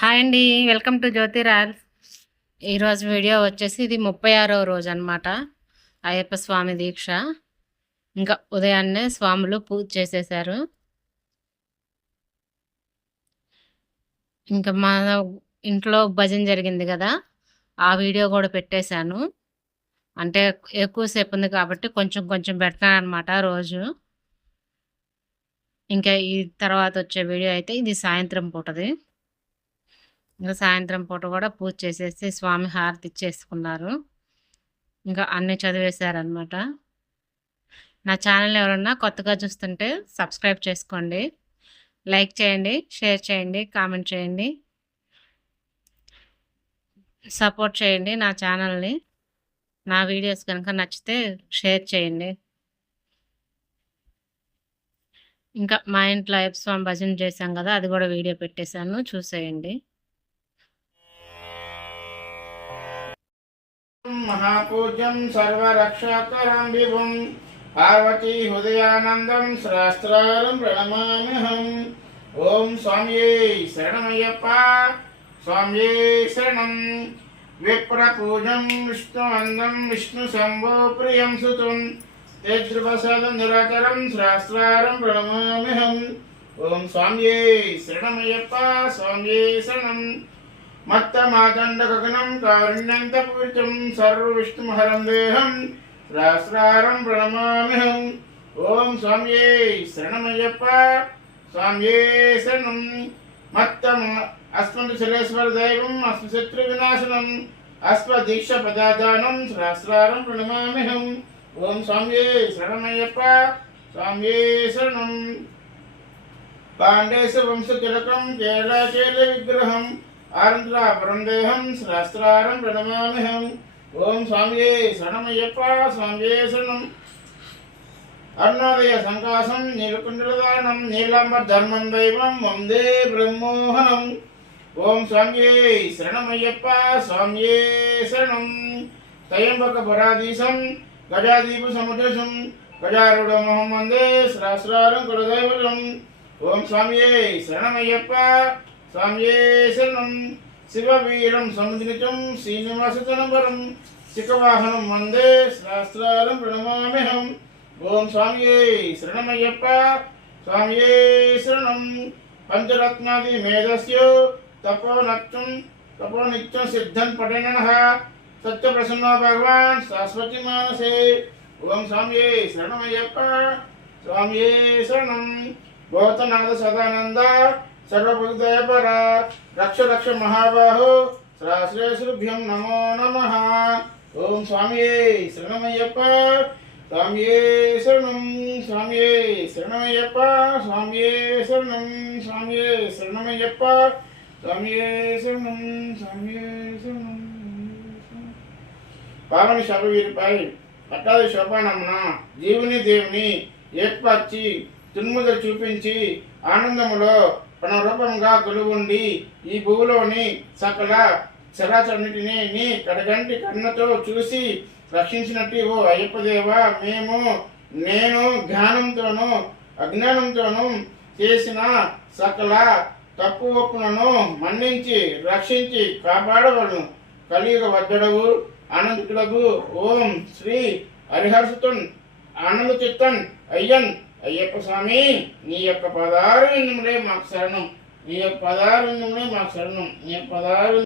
Hi అండి, welcome to Jyothiraj. ఈరోజు video వచ్చేసి ఇది 36వ రోజు అనమాట. అయ్యప్ప స్వామి దీక్ష. ఇంకా ఉదయాన్నే స్వాములు పూజ చేసేసారు. ఇంకా మా ఇంట్లో భజన జరిగింది కదా, ఆ వీడియో కూడా పెట్టేశాను. అంటే ఎక్కువసేపు ఉంది కాబట్టి కొంచెం కొంచెం పెడతాను అనమాట రోజు. ఇంకా ఈ తర్వాత వచ్చే వీడియో అయితే ఇది సాయంత్రం పూటది. ఇంకా సాయంత్రం పూట కూడా పూజ చేసేసి స్వామి హారతి ఇచ్చేసుకున్నారు. ఇంకా అన్నీ చదివేశారనమాట. నా ఛానల్ ఎవరన్నా కొత్తగా చూస్తుంటే సబ్స్క్రైబ్ చేసుకోండి, లైక్ చేయండి, షేర్ చేయండి, కామెంట్ చేయండి, సపోర్ట్ చేయండి నా ఛానల్ని. నా వీడియోస్ కనుక నచ్చితే షేర్ చేయండి. ఇంకా మా ఇంట్లో అయ్యప్ప స్వామి భజన చేశాం కదా, అది కూడా వీడియో పెట్టేశాను, చూసేయండి. महापूज्यं सर्वरक्षाकरं विभुं पार्वती हृदयानन्दं सहस्रारं प्रणमाम्यहम्। ओम स्वामिये शरणमय्यप्पा, स्वामिये शरणं। विप्रपूजं विष्णुवन्दं विष्णुशम्भो प्रियं सुतं तेजृपसदं निरतरं सहस्रारं प्रणमाम्यहम्। ओम स्वामिये शरणमय्यप्पा, स्वामिये शरणं। मत्त मातंड गगनं कारुण्यन्तपूर्तं सर्वविष्णुहरं देहं सहस्रारं प्रणमाम्यहम्। ओम स्वामिये शरणमय्यप्पा, स्वामिये शरणं। मत्त अस्मद्शलेश्वर दैवम् अस्मशत्रुविनाशनम् अस्मदीक्षापदादानं सहस्रारं प्रणमाम्यहम्। ओम स्वामिये शरणमय्यप्पा, स्वामिये शरणं। पाण्डेश वंशतिलकं केरళाचेल विग्रहम् आरंद्रापरं देहं सहस्रारं प्रणमाम्यहम्। ओम स्वामिये शरणमय्यप्पा, स्वामिये शरणं। अर्णोदय संकाशं नीलकुण्डलदानं नीलाम्बरधर्मं दैवं वन्दे ब्रह्मोहनम्। ओम स्वामिये शरणमय्यप्पा, स्वामिये शरणं। त्र्यम्बकपराधीशं गजादीपसमुद्रशं गजारूढमहं वन्दे सहस्रारं कुलदैवतम्। ओम स्वामिये शरणमय्यप्पा, स्वामिये शरणं। शिववीरं समुद्रितं श्रीनिवासतनवरं शिखवाहनं वन्दे सहस्रारं प्रणमाम्यहम्। ओम स्वामिये शरणमय्यप्पा, स्वामिये शरणं। पंचरत्नादि मेधस्य तपोनित्यं सिद्धं पठनः सत्यप्रसन्नो भगवान् शाश्वती मानसे। ओम स्वामिये शरणमय्यप्पा, स्वामिये शरणं। भूतनाथ सदानंद सर्वभूतदयापरा रक्ष रक्ष महाबाहो सहस्रेश्वरभ्यं नमो नमः। ओम स्वामिये शरणमय्यप्पा, स्वामिये शरणं। स्वामिये शरणमय्यप्पा, स्वामिये शरणं। स्वामिये शरणमय्यप्पा, स्वामिये शरणं। स्वामिये शरणं। పావని శబవీరిపై పట్టాది శోభానమున జీవుని దేవుని ఏర్పరిచి తున్ముద చూపించి ఆనందములో పునరూపంగా కొలువుండి ఈ భూమిలోని సకల చరాచరన్నిటిని నీ కడగంటి కన్నుతో చూసి రక్షించినట్టు ఓ అయ్యప్పదేవ, నేను జ్ఞానంతోనూ అజ్ఞానంతోనూ చేసిన సకల తప్పు ఒప్పులను మన్నించి రక్షించి కాపాడవలను. కలియుగ వద్దడవు ఆనందితుడగు ఓం శ్రీ హరిహర్షుతున్ ఆనంద చిత్తన్ అయ్యన్ అయ్యప్ప స్వామి, నీ యొక్క పదారు విందుములే మాకు శరణం. నీ యొక్క పదారు విందుములే మాకు శరణం. నీ యొక్క పదారు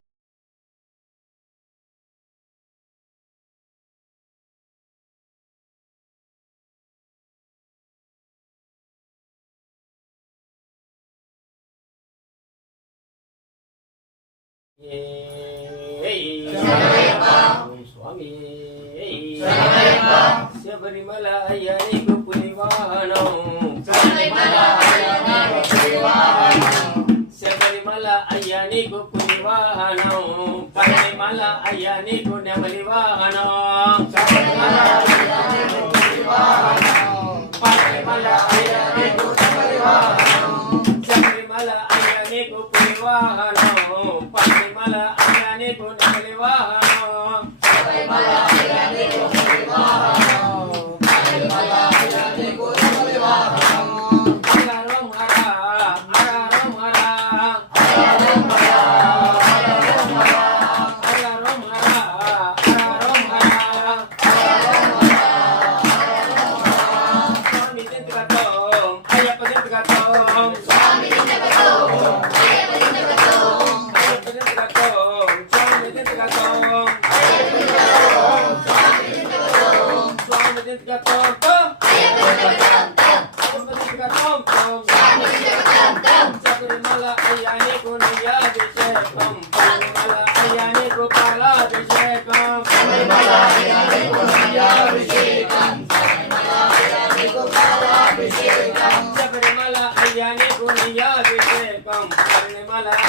శబరిమల అయ్యనికు పులివాహనం, శబరిమల అయ్యనికు పులివాహనం, పరమల అయ్యనికు నెమలి వాహనం, పరమల అయ్యనికు పులివాహనం, పరమల అయ్యనికు నెమలి వాహనం, శబరిమల అయ్యనికు పులివాహనం, పరమల అయ్యనికు నెమలి వాహనం, శబరిమల అయ్యనికు పులివాహనం, పరమల అయ్యనికు నెమలి వాహనం. హర హర హర హర హర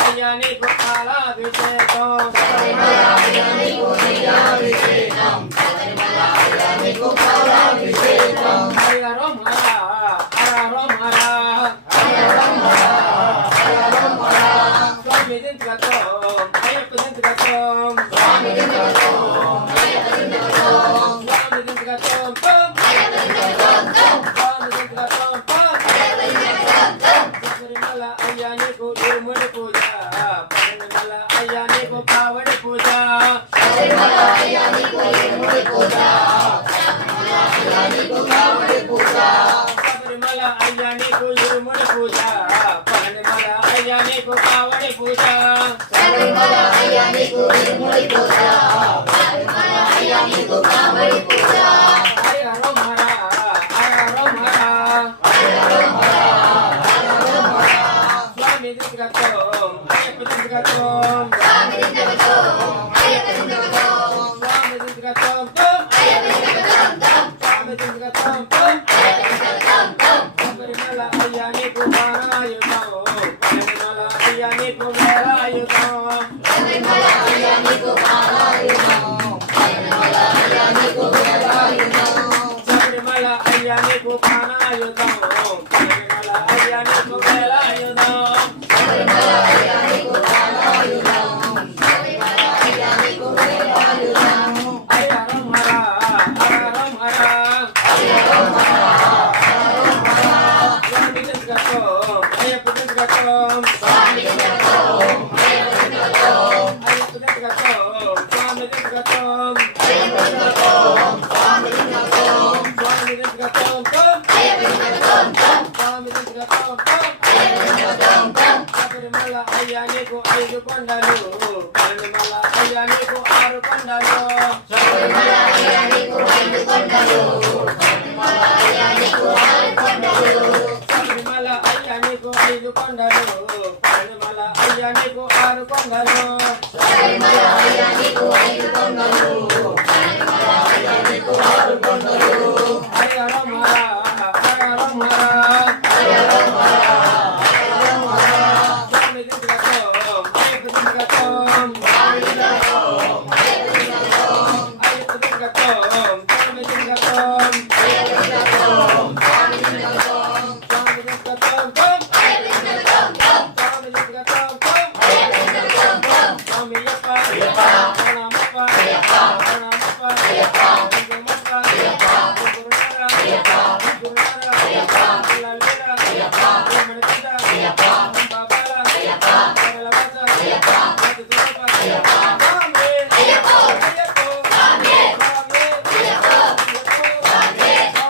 అయ్యా నీకు పాలాభిషేకం హరిహరం హర స్వామి దింతులతో అయ్యప్ప దింతులతో స్వామి దింతులతో శబరిమల అయ్యా నీకు ఇరుముడి పూజ పరమల అయ్యా నీకు కావడి పూజ శబరిమల అయ్యా నీకు ఇరుముడి పూజ శబరిమల అయ్యా నీకు ఇరుముడి పూజ పరమల అయ్యా నీకు కావడి పూజ శబరిమల అయ్యా నీకు ఇరుముడి పూజ పరమల అయ్యా నీకు కావడి పూజ హరిహరం హర హరిహరం హర స్వామి దింతులతో అయ్యప్ప దింతులతో స్వామి దింతులతో స్వామి దింతులతో స్వామి దింతులతో శబరిమల అయ్యా నీకు పారాయుధం పరమల అయ్యా నీకు వేలాయుధం శబరిమల అయ్యా నీకు పారాయుధం పరమల అయ్యా నీకు వేలాయుధం శబరిమల అయ్యా నీకు పారాయుధం పరమల అయ్యా నీకు వేలాయుధం శబరిమల అయ్యా నీకు పారాయుధం పరమల అయ్యా నీకు వేలాయుధం హరిహరం హర హరిహరం హర హరిహరం హర స్వామి దింతులతో అయ్యప్ప దింతులతో స్వామి దింతులతో అయ్యప్ప దింతులతో స్వామి దింతులతో స్వామి దింతులతో స్వామి దింతులతో శబరిమల అయ్యా నీకు 5 కొండలు పరమల అయ్యా నీకు 6 కొండలు శబరిమల అయ్యా నీకు 5 కొండలు పరమల అయ్యా నీకు 6 కొండలు శబరిమల అయ్యా నీకు 5 కొండలు పరమల అయ్యా నీకు 6 కొండలు శబరిమల అయ్యా నీకు 5 కొండలు పరమల అయ్యా నీకు 6 కొండలు హరిహరం హర హరిహరం హర హరిహరం హర స్వామి దింతులతో అయ్యప్ప దింతులతో స్వామి దింతులతో అయ్యప్ప దింతులతో స్వామి దింతులతో స్వామి దింతులతో స్వామి దింతులతో స్వామి దింతులతో స్వామి అయ్యప్ప ప్రణామప్ప ప్రణామప్ప కుంకుమప్ప గురునార గురునార పిల్లలేరా మణికంఠ బాబాల కమలవాస మధు దుర్గ స్వామి అయ్యప్ప అయ్యప్ప స్వామి స్వామి అయ్యప్ప స్వామి స్వామి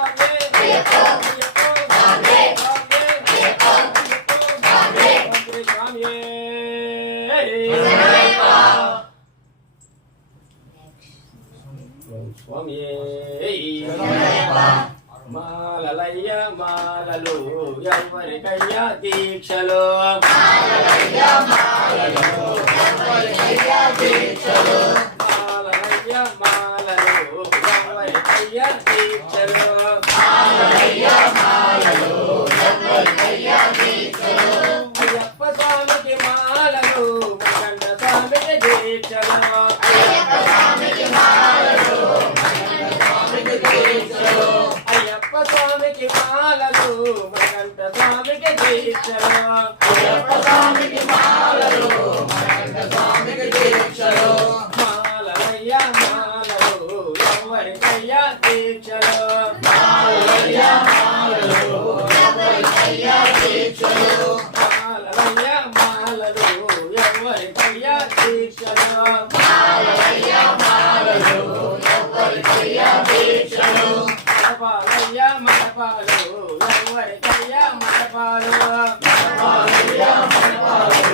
అయ్యప్ప స్వామి అయ్యప్ప స్వామి స్వామి స్వామి మాలలయ్య మాలలు ఎవరికయ్యా దీక్షలు మాలలయ్య మాలలు ఎవరికయ్యా దీక్షలు మాలలయ్య మాలలు ఎవరికయ్యా దీక్షలు మాలలయ్య మాలలు ఎవరికయ్యా దీక్షలు అయ్యప్ప స్వామికి మాలలు మకండ స్వామికి దీక్షలు అయ్యప్ప స్వామికి మాలలు అయ్యప్ప స్వామికి మాలలు మకంట స్వామికి దీక్షలు అయ్యప్ప స్వామికి మాలలు మకంట స్వామికి దీక్షలు మాలలయ్య మాలలు ఎవరికయ్యా దీక్షలు మాలలయ్య మాలలు ఎవరికయ్యా దీక్షలు మాలలయ్య మాలలు ఎవరికయ్యా దీక్షలు మాలలయ్య మాలలు ఎవరికయ్యా దీక్షలు మడపాలయ్య మడపాలు ఎవరికయ్యా మడపాలు మడపాలయ్య మడపాలు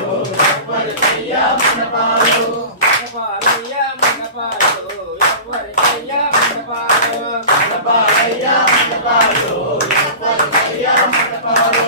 ఎవరికయ్యా మడపాలు మడపాలయ్య మడపాలు ఎవరికయ్యా మడపాలు మడపాలయ్య మడపాలు ఎవరికయ్యా మడపాలు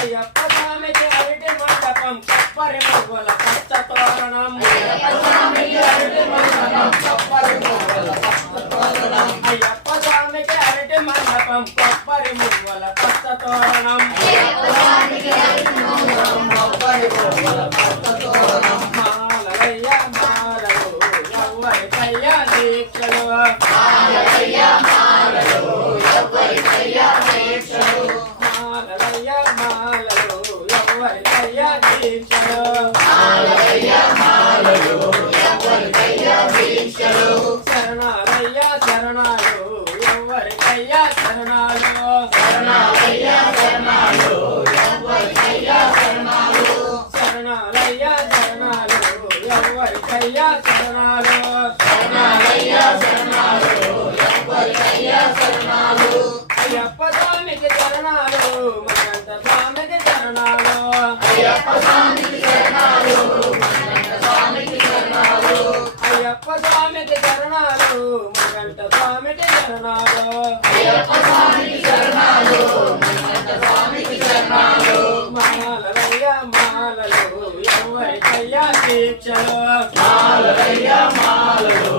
అయ్యప్ప స్వామికి అరటి మండపం కొప్పరి మువ్వల పచ్చ తోరణం అయ్యప్ప స్వామికి అరటి మండపం కొప్పరి మువ్వల పచ్చ తోరణం అయ్యప్ప స్వామికి అరటి మండపం కొప్పరి మువ్వల పచ్చ తోరణం అయ్యప్ప స్వామికి అరటి మండపం కొప్పరి మువ్వల పచ్చ తోరణం శరణాలయ్యా శరణాలు ఎవరికయ్యా శరణాలు శరణాలయ్యా శరణాలు ఎవరికయ్యా శరణాలు అయ్యప్ప స్వామికి శరణాలు మకంట స్వామికి శరణాలు అయ్యప్ప స్వామికి శరణాలు మకంట స్వామికి శరణాలు అయ్యప్ప స్వామికి శరణాలు మకంట స్వామికి శరణాలు అయ్యప్ప స్వామికి శరణాలు మకంట స్వామికి శరణాలు మాలలయ్యా మాలలు ఎవరికయ్యా దీక్షలు మాలలయ్యా మాలలు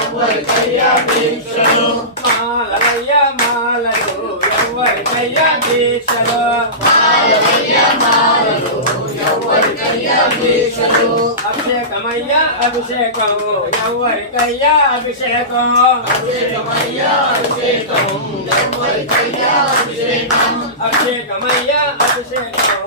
ఎవరికయ్యా దీక్షలు మాలలయ్యా మాలలు ఎవరికయ్యా దీక్షలు మాలలయ్యా మాలలు ఎవరికయ్యా దీక్షలు అభిషేకమయ్యా అభిషేకం ఎవరికయ్యా అభిషేకం అభిషేకమయ్యా అభిషేకం ఎవరికయ్యా అభిషేకం అభిషేకమయ్యా అభిషేకం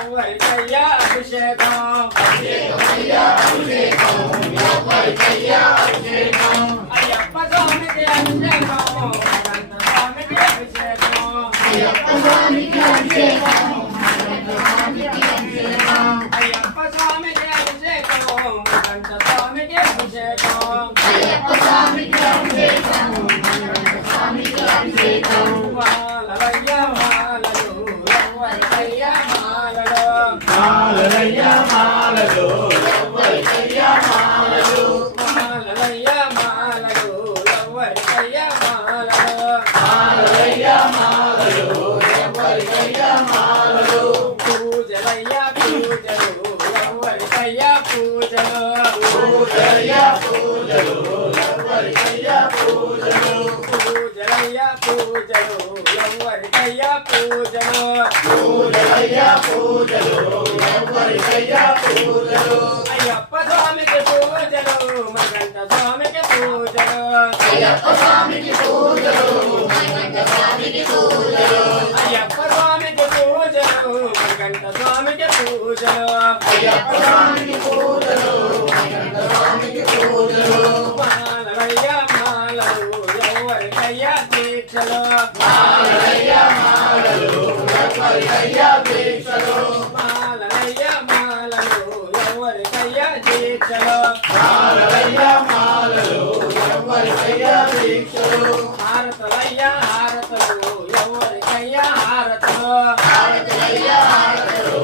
ఎవరికయ్యా అభిషేకం అభిషేకమయ్యా అభిషేకం ఎవరికయ్యా అభిషేకం అయ్యప్ప స్వామికి అభిషేకం మకంట స్వామికి అభిషేకం అయ్యప్ప స్వామికి అభిషేకం మకంట స్వామికి అభిషేకం అయ్యప్ప స్వామికి అభిషేకం మకంట స్వామికి అభిషేకం అయ్యప్ప స్వామికి అభిషేకం మకంట స్వామికి అభిషేకం మాలలయ్యా మాలలు ఎవరికయ్యా మాలలు మాలలయ్యా మాలలు ఎవరికయ్యా మాలలు మాలలయ్యా మాలలు ఎవరికయ్యా మాలలు మాలలయ్యా మాలలు ఎవరికయ్యా మాలలు పూజలయ్యా పూజలు ఎవరికయ్యా పూజలు పూజలయ్యా పూజలు ఎవరికయ్యా పూజలు పూజలయ్యా పూజలు ఎవరికయ్యా పూజలు పూజలయ్యా పూజలు ఎవరికయ్యా పూజలు అయ్యప్ప స్వామికి పూజలు మకంట స్వామికి పూజలు అయ్యప్ప స్వామికి పూజలు మకంట స్వామికి పూజలు అయ్యప్ప స్వామికి పూజలు మకంట స్వామికి పూజలు అయ్యప్ప స్వామికి పూజలు మకంట స్వామికి పూజలు మాలలయ్యా మాలలు ఎవరికయ్యా దీక్షలు మాలలయ్యా మాలలు ఎవరికయ్యా దీక్షలు మాలలయ్యా మాలలు ఎవరికయ్యా దీక్షలు మాలలయ్యా మాలలు ఎవరికయ్యా దీక్షలు హారతలయ్యా హారతలు ఎవరికయ్యా హారతలు హారతలయ్యా హారతలు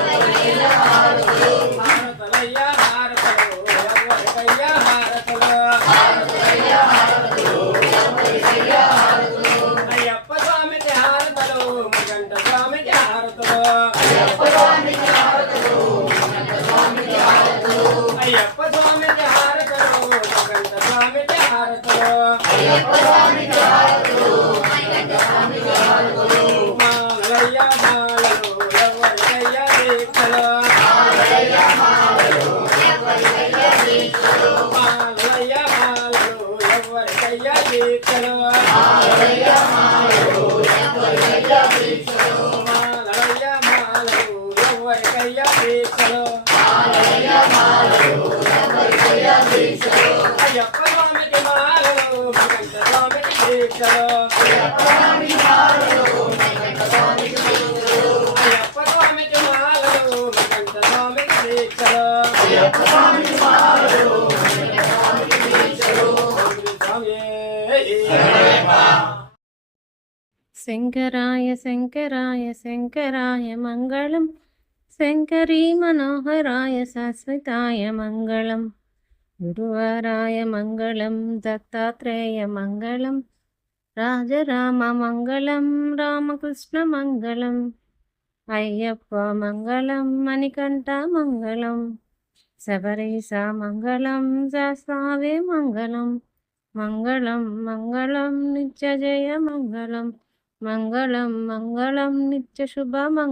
ఎవరికయ్యా హారతలు హారతలయ్యా హారతలు ఎవరికయ్యా హారతలు హారతలయ్యా హారతలు ఎవరికయ్యా హారతలు అయ్యప్ప స్వామికి హారతలు మకంట స్వామికి హారతలు అయ్యప్ప స్వామికి హారతలు మకంట స్వామికి హారతలు అయ్యప్ప స్వామికి హారతలు మకంట స్వామికి హారతలు అయ్యప్ప స్వామికి హారతలు మకంట స్వామికి హారతలు మాలలయ్యా మాలలు ఎవరికయ్యా దీక్షలు మాలలయ్యా మాలలు ఎవరికయ్యా దీక్షలు మాలలయ్యా మాలలు ఎవరికయ్యా దీక్షలు మాలలయ్యా మాలలు ఎవరికయ్యా దీక్షలు మాలలయ్యా మాలలు ఎవరికయ్యా దీక్షలు మాలలయ్యా మాలలు ఎవరికయ్యా దీక్షలు అయ్యప్ప స్వామికి మాలలు మకంట స్వామికి దీక్షలు అయ్యప్ప స్వామికి మాలలు మకంట స్వామికి దీక్షలు అయ్యప్ప స్వామికి మాలలు మకంట స్వామికి దీక్షలు అయ్యప్ప స్వామికి మాలలు మకంట స్వామికి దీక్షలు స్వామి శంకరాయ శంకరాయ శంకరాయ మంగళం శంకరీ మనోహరాయ శాశ్వతాయ మంగళం గురువారాయ మంగళం దత్తాత్రేయ మంగళం రాజరామ మంగళం రామకృష్ణ మంగళం అయ్యప్ప మంగళం మణికంఠ మంగళం శబరీశ మంగళం శాస్త్రావే మంగళం మంగళం మంగళం నిత్య జయ మంగళం మంగళం మంగళం నిత్య శుభ మంగళం